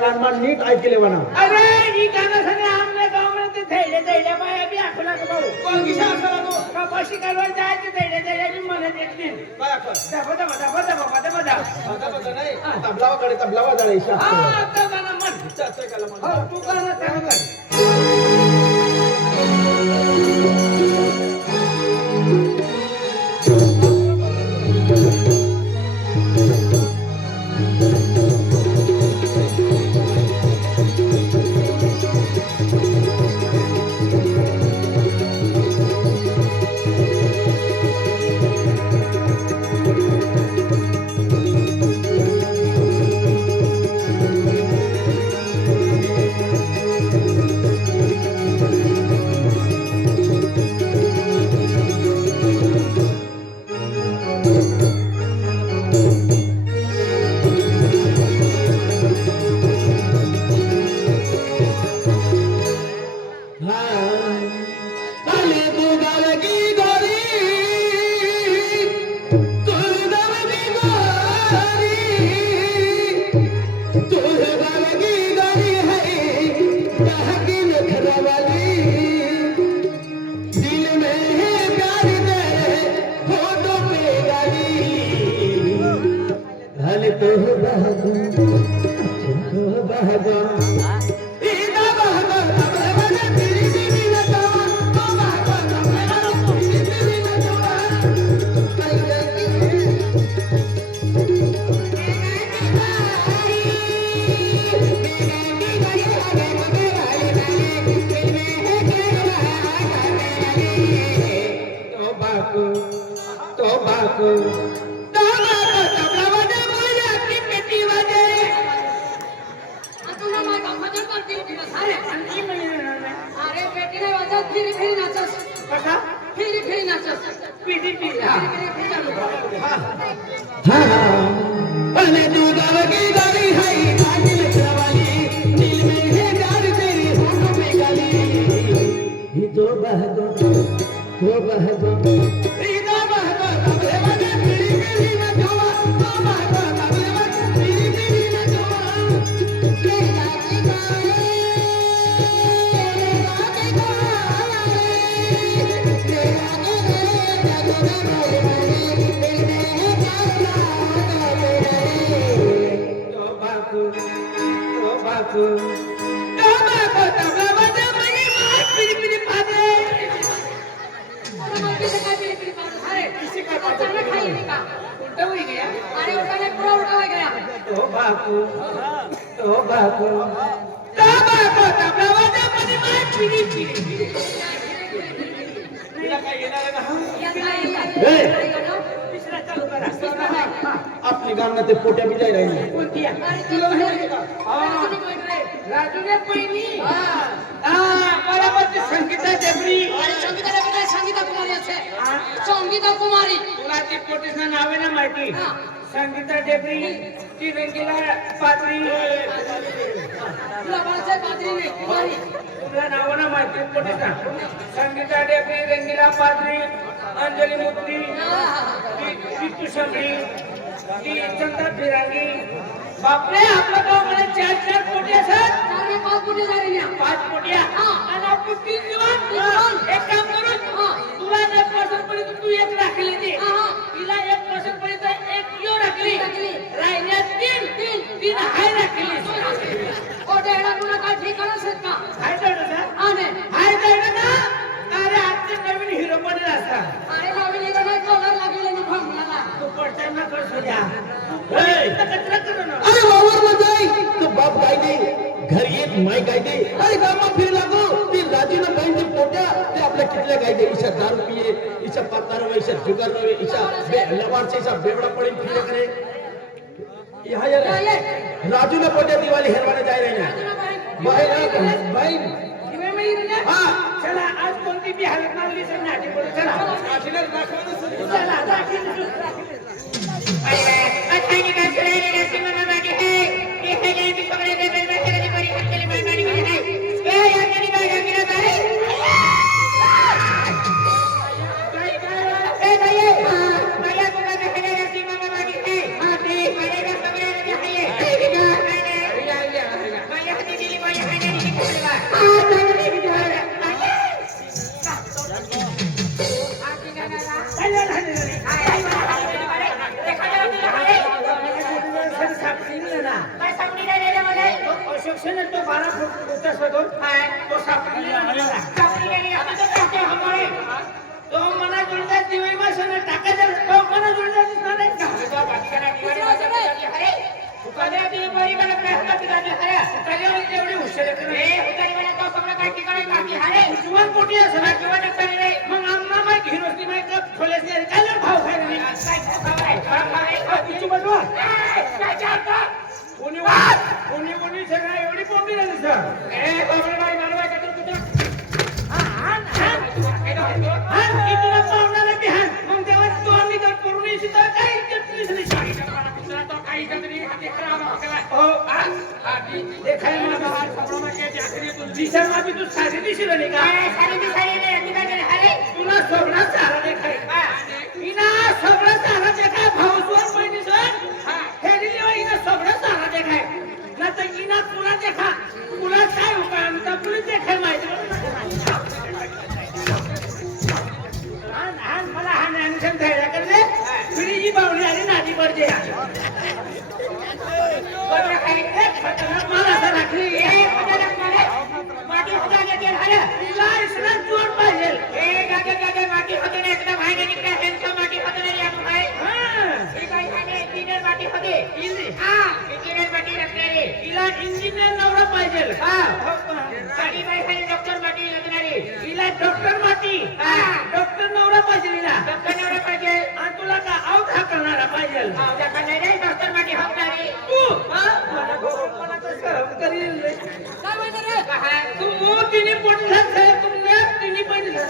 कानमा नीट ऐकले म्हणा. अरे ही गाणं सगळे आमल्या गावामध्ये थैले थैले बाया बी आखला का भाऊ कोण किशा असला गो कपाशी कालवर जायचे थैले थैले बी म्हणत येत नाही काय कर दबा दबा दबा दबा दबा दबा आता बघा नाही तबलावाकडे तबलावा जायचा. हा आता गाणं म्हण चाचा काला म्हणा हो तू गाणं चांगलं कर. आपली गाणं ते पोट्या बी जाय राहिले. राजूने पहिली बरोबर ते संगीता देवरी संगीता कुमारी तुला ती पोटीचं नाव आहे ना माहिती संगीता देवरी ती रंगीला पात्री तुला बाळासाहेब पात्री कुमारी तुला नाव ना माहिती पोटीचा संगीता देवरी रंगीला पात्री अंजली मुक्ती ती तुषमरी ती चंद्र फिरांगी बापरे आपल्या गावामध्ये 4 पोटी असतात 5 कोटी झाली 5 पोट्या आणि आपण 3 दिवस एक काम करू तुला 1% पर्यंत तू एक राखली ती तिला 1% पर्यंत एक किलो राखली राहिल्या 3 हाय राखली कोटे येणार तुला काय ठिकाण असेल का हाय दड हाय दड ना अरे आजचे नवीन हिरो पण असतात अरे नवीन हिरो नाही कलर लागले ना फॉर्म्युला तू पडताय ना कर सोड्या कचरा करू ना अरे वावर न जाई तो बाप काय दे घर येत माय काय दे अरे गावात फिर लागो ती राजीना बाईंची पोट्या ते आपल्या कितल्या काय दे ईशा दारू पिये ईशा पत्ता रवे ईशा जुगार रवे ईशा लवारचे ईशा बेवड़ा पड़े फिरे करे यहाँ यार राजूना पोट्या दिवाली हेरवाने जाय रहे हैं भाई हाँ चला आज कोणती बी हालत नाही सर नाटी बोल चला चला पक्षाने तो 12 फूट ऊंचा सदो तो सापडलेला तो मना जुळता दिवाळी माशाने टाकायचा तो मना जुळता दिसणार नाही का बाकीच्या दिवाळी माशाने उकाद्या दिवाळी मला प्रश्न पिताने हऱ्या उकाद्या एवढी हुशार आहे उकाद्या मला तो सगळं काय ठिकाणी बाकी हरे जीवन पोटी असं ना जीवन टप्प्याने मग आम्हाला माहिती हिरोसनी माहिती खोलेस नाही काय भाव खायला नाही काय खाय किती बनवा काय चालतं कोणी सगळं एवढी पोटी नाही सर ए बाबा मला काय करतो तुझं कितीला पावणार की हां मग तेव्हा तू आम्ही तर करून येशील तर काही इज्जत नाही साडी करवाना कुठला तो काही इज्जत नाही हाते खराब होगा हो आधी देखाय मला हात सापडा के जाकरी तू दिशा मापी तू साडी दिसली नाही का साडी दिसाई नाही ती काय अरे तुला सोबडा सारा देखाय इना सोबडा सारा देखाय भाऊसवर पहिली सर हां हे दिली इना सोबडा सारा देखाय ना तर इना तुला देखा तुला काय होता आणि तुला देखाय माहिती मला हा ज्ञानेश्वर धैर्य करले तुझी जी बावली आली नादी पडते मला असं राखली माटी होता तिला इसला जोड पाहिजे माटी होते ना एकदम आहे निघता ह्यांचं माटी होते ना या भाई इंजिनियर माटी होते इंजिनियर माटी रखणारे तिला इंजिनियर नवरा पाहिजे साडी बाई खाली डॉक्टर माटी लागणारी तिला डॉक्टर माटी डॉक्टर नवरा पाहिजे तिला डॉक्टर नवरा पाहिजे आणि तुला का अवघा करणारा पाहिजे अवघा करणारे डॉक्टर माटी होणारी तू मला तर सहन करील काय माहिती रे तू तिने पडला तुमने तिने पडला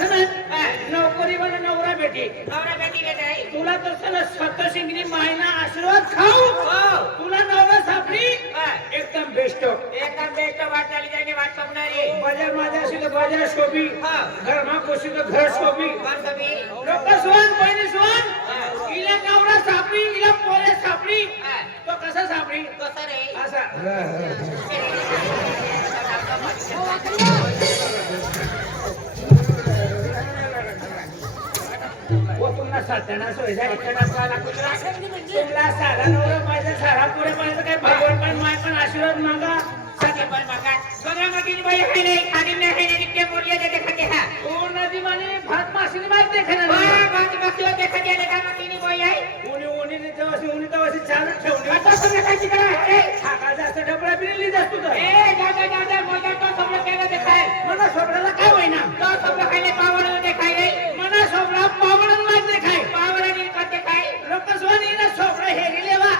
नोकरी वाला नवरा बेटी नाही तुला तर सगळं स्वतः शिंगणी मायना आशीर्वाद खाऊ तुला नवरा सापडी एकदम बेस्ट वाट झाली त्याने वाट संपणारी बाजार माझ्या अशी तर बाजार शोभी घरमा कोशी तर घर शोभी लोक स्वान पहिली स्वान हिला नवरा सापडी हिला पोरे सापडी तो कसा सापडी कसा रे असा वो तुमना साधना सोयीचा इकडे साला कुत्रा तुमला साला नवरा माझा सारा पुरे माझं काय भगवान पण माय पण आशीर्वाद मागा सगळे पण मागा गंगामतीची बाई आहे नाही खाली नाही आहे नित्य बोलले ते खाते हा ओ नदी माने भात मासनी माहित देखा ना भात मासनी देखा ते गंगामतीची बाई आहे उनी तवासी चालू ठेवली आता सगळं काय करा अरे खाका जास्त डबळा बिनली जास्त तू ए जा मोजा तो सगळं केलं देखाय मला सोबडाला काय होईना तो सगळं खायले पावडा देखाय रे मला सोबडा पावडा माहित देखाय पावडा नी करते काय लोकसवानी ना सोबडा हेरी लेवा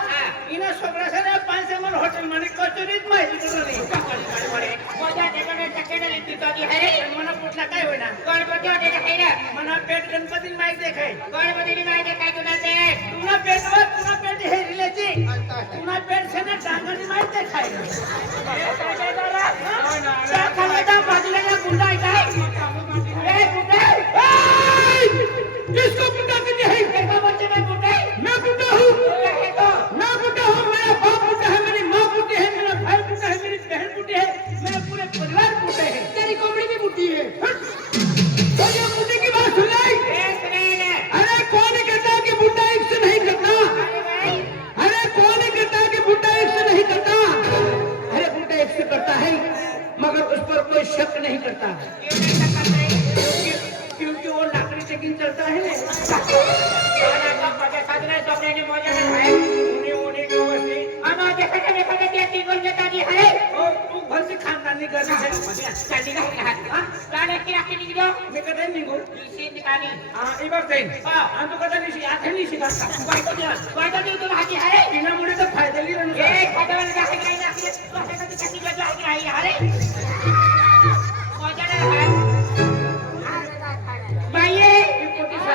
इना सोबडा सने 5 मन हॉटेल मध्ये कचोरीत माहिती तुला मोजा देखाने चकेडे लिखती तो की अरे मला कुठला काय होईना गणपती होते का खायला मला पेट गणपती माहित देखाय गणपतीनी माहित देखाय तुला पेट हेरिलेची तुला पेट सने डांगरी माहित देखाय क्या खायला बाजूला गुंडा काय ए गुंडा किसको गुंडा कहते हैं क्या बच्चे में गुंडा मैं गुंडा हूं मेरा बाप गुंडा है मेरी मां गुंडी है मेरा भाई गुंडा है मेरी बहन गुंडी है मेरा पूरे परिवार गुंडे हैं तेरी कोमड़ी भी बुड्ढी है तो ये गुंडे की बात सुन ले अरे कौन कहता है कि बुड्ढा एक से नहीं करता अरे कौन कहता है कि बुड्ढा एक से नहीं करता अरे बुड्ढा एक से करता है मगर उस पर कोई शक नहीं करता क्योंकि वो लाकड़ी चेकिंग चलता है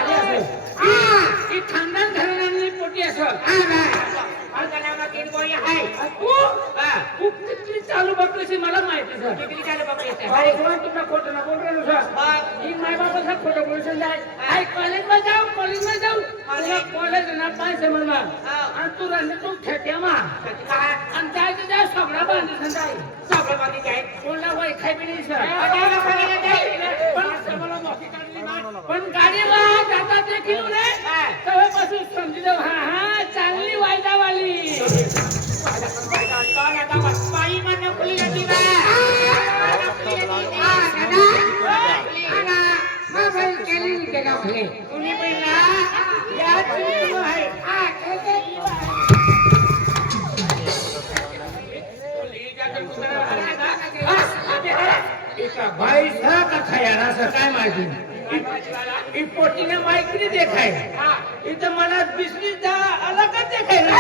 खानदानी खानदान घराण्यानी पोटी असं चालू बघतोय मला माहिती सर तुमचा खोटं ना बोल रहे सर ही माय बाबा खोटं बोलून जाय कॉलेज में जाऊ कॉलेज ना 5 म्हणा आणि तू रंग तू ठेट्या मा आणि जायचं जाय सगळा बांधून जाय सगळं बांधी जाय कोणला वय खाय बी नाही सर पण गाडीला जाता देखील रे तेव्हापासून समजी जाऊ हा चांगली वायदावाली बाई मन खुली बसले तुम्ही पहिला या चिमणी आहे बाईसा कथा यार काय माहिती पोटीने माहिती देखाय इथं मला बिसली अलगच देखायला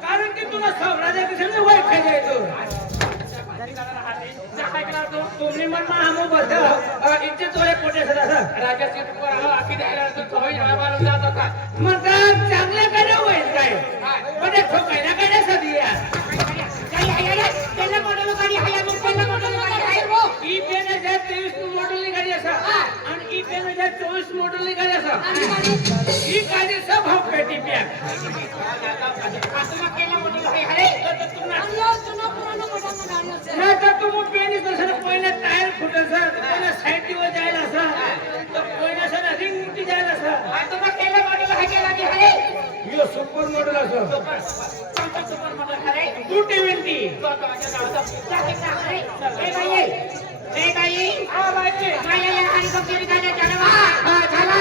कारण की तुला साम्राज्या दिसले वाय खायचो तुम्ही म्हणा आम्ही बघा इथे तो एक पोटे राजाची म्हणतात चांगल्या काय होईल काय म्हणजे ठोकायला काय सदिया ई पेन 23 मॉडेल गाडी असा आणि ई पेन 24 मॉडेल गाडी असा ही गाडी सब भाव पेटी प्या नाही तर तुम्ही पेन तसं पहिले टायर फुटल सर पहिले साईड दिवस जायला असं तर पहिले सर रिंग मोठी जायला असं तुम्ही केलं मॉडेल आहे केला की हरे यो सुपर मॉडेल असं सुपर मॉडेल हरे 220 ए बाई आ बाई काय आणि कंपनी काय झालं हा झाला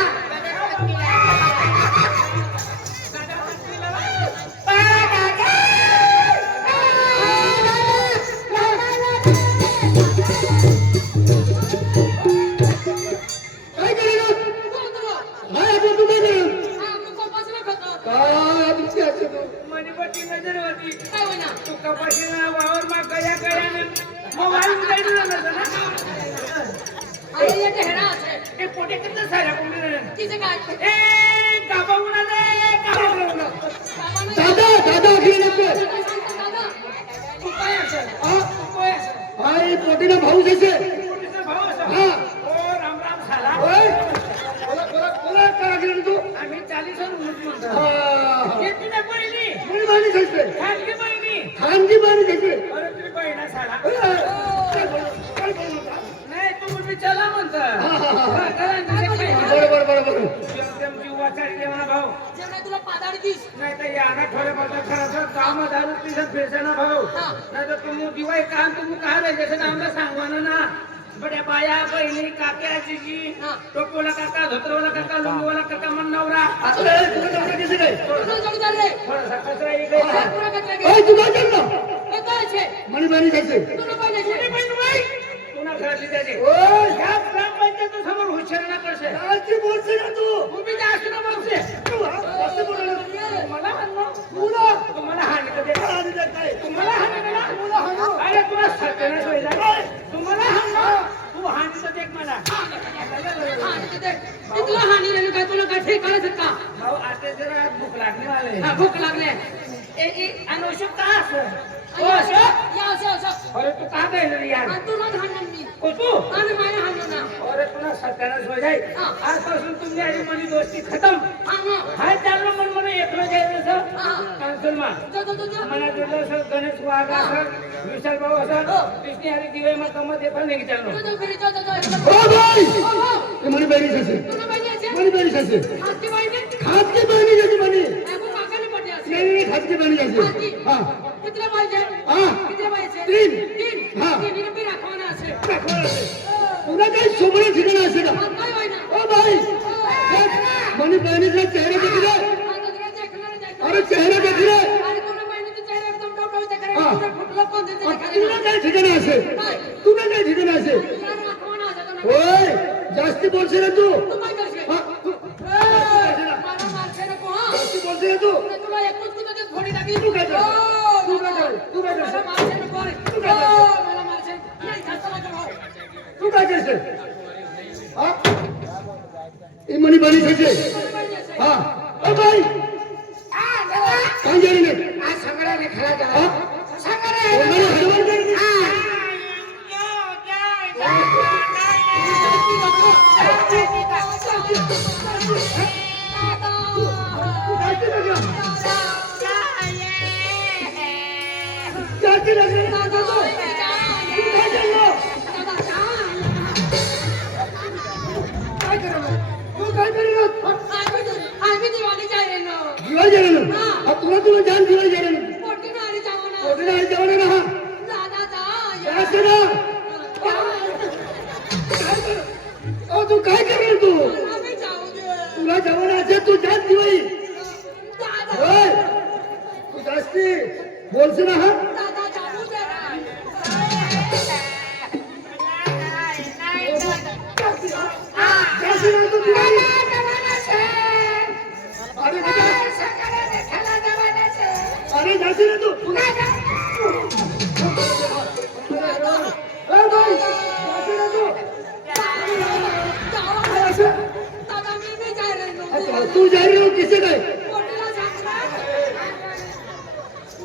पोटीने भाऊ जैसे आम्ही 40 खानगी बाणी जैसे नाही तू मी चला म्हणता बरोबर बरोबर भाऊ तुला पादाडतीस नाही तर याना थोड्या बद्दल खरं काम दारू पिसत फिरसे ना भाऊ नाही तर तुम्ही दिवाय काम तुम्ही काय राहायचं आम्हाला सांगवाना ना बड्या बाया बहिणी काक्या जीजी टोपोला काका धोत्रवाला काका लुंगवाला काका मन नवरा कैसे गए थोडासा कचरा इकडे तू काय करणार मणिबाणी जैसे पुन्हा घरातली त्याचे ह्या ग्रामपंचायत समोर हुशार ना करसे काय बोलते ना तू तुम्ही जास्त ना बोलते मला हाणलो तुला तुम्हाला हाणलं काय तुम्हाला हाणलं अरे तुला सत्यानाश व्हायला तुम्हाला हाणलं तू हाणलं देख मला तुला हानी झाली काय तुला काय ठेकायचं का भाऊ आता जरा भूक लागली मला भूक लागले अनवश्यक का असं या असं अरे तू का काय यार तुला हाणणार मी तू आणि माझ्या हाणलं ना अरे तुला सत्यानाश हो जाईल आजपासून तुमची आणि माझी दोस्ती खतम हाय चाललं मन मला एकलं जायचं कांचन मा मला दिलं सर गणेश वाघ असं विशाल भाऊ असं कृष्ण हरी दिवे मग मध्ये पण नाही चाललो मणिबाणी जैसे मणिबाणी जैसे खासगी बाणी जैसे बनी नहीं खासगी बाणी जैसे हाँ कितने पाहिजे हाँ कितने पाहिजे तीन हाँ रुपये राखवाना असेल तुला काही सोबत ठिकाण असेल का काय होईना ओ भाई मणिबाणीचा चेहरा देखील अरे चेहरा देखील तुला काय ठिकाण असेल तुला काय ठिकाण असेल होय जास्ती बोलशील ना तू जास्ती बोलशील ना तू तू काय तू काय करशील मणिबाणी जैसे हाँ ओ भाई कहाँ जा रही है आज संगड़ा ने खड़ा जा हाँ संगड़ा हरवर कर क्या लग रहा दिवाळी जाणार ना तुला तुला जान दिवाळी जाणार ना जावं ना असं ना तू काय करेल तू आम्ही जाऊ दे. तुला जवळ असेल तू जास्त दिवाळी दादा, होय तू जास्ती बोलशील ना हा दादा जाऊ दे ना. जास्ती नाही तू दिवाळी अरे बेटा अरे जास्ती ना तू ए बाई जास्ती ना तू काय असं दादा मी भी जा रही हूँ. तू जा रही हो किसे काय पोटीला सांगणार.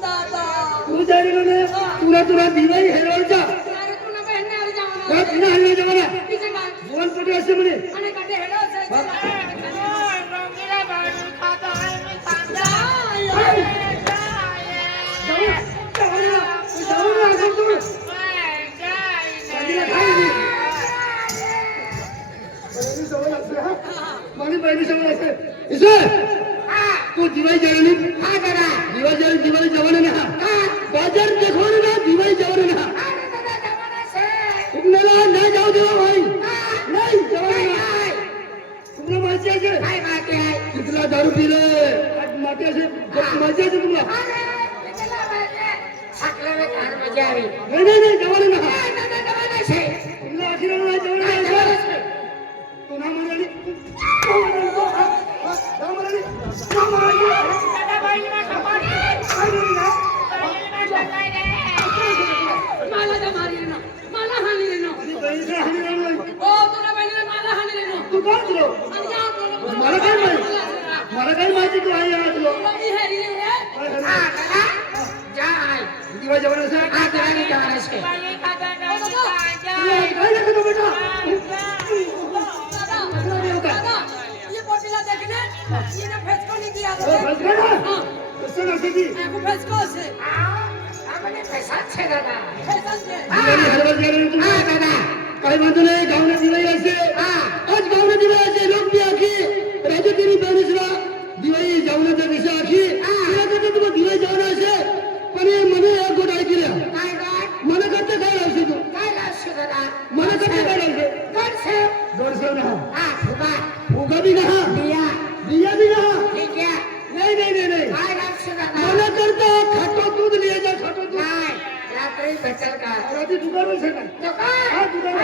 दादा तू जा रही हो ना तुला दिवाळी हेरवायचा अरे तुला बहिणी जाऊ का तिला हल्ला जमाना तिचे काय दोन पोटे असे म्हणे आणि कधी हेडो असायचं. तू दिवाळी जेवणी दिवाळी जेवण ना बाजार देखो ना दिवाळी जेवण ना तुम्हाला नाही जाऊ देवा भाई नाही जेवण तुम्हाला माहिती आहे तिथला दारू पिले माती असे माहिती आहे तुम्हाला नाही जेवण ना तुला अखिरा नाही जेवण नाही तू ना म्हणाली मला तर मारली ना. मला हाणली ना. ओ तुला बहिणीला मला हाणली ना. तू काय तुला आणि या बोलू. मला काय माहिती मला काय माहिती तू आई आहे तुला तुला मी हेरली रे. दिवाळी जेवण असेल काय लागतो बेटा दादा ये पोटीला देखने ये ना फेसको नहीं दिया बस का ना कसं नसते ती आपको फेसको से फैशन से दिवाळी हरवत गेली तुम्ही काय म्हणतो नाही गावना दिवाळी असे आज गावना दिवाळी असे लोक बी आखी राजकीय बहिणीसला दिवाळी जेवणाचा दिशा आखी तिला करता तुम्ही दिवाळी जेवण असे पण हे મને एक गोट ऐकल्या મને करता काय लावશે तू મને करता काय लावશે गडसे ना उगा भी कहा दिया भी कहा नहीं मला करता खाटो दूध लिया जा खाटो दूध रात्री दुकान से का हा दुकान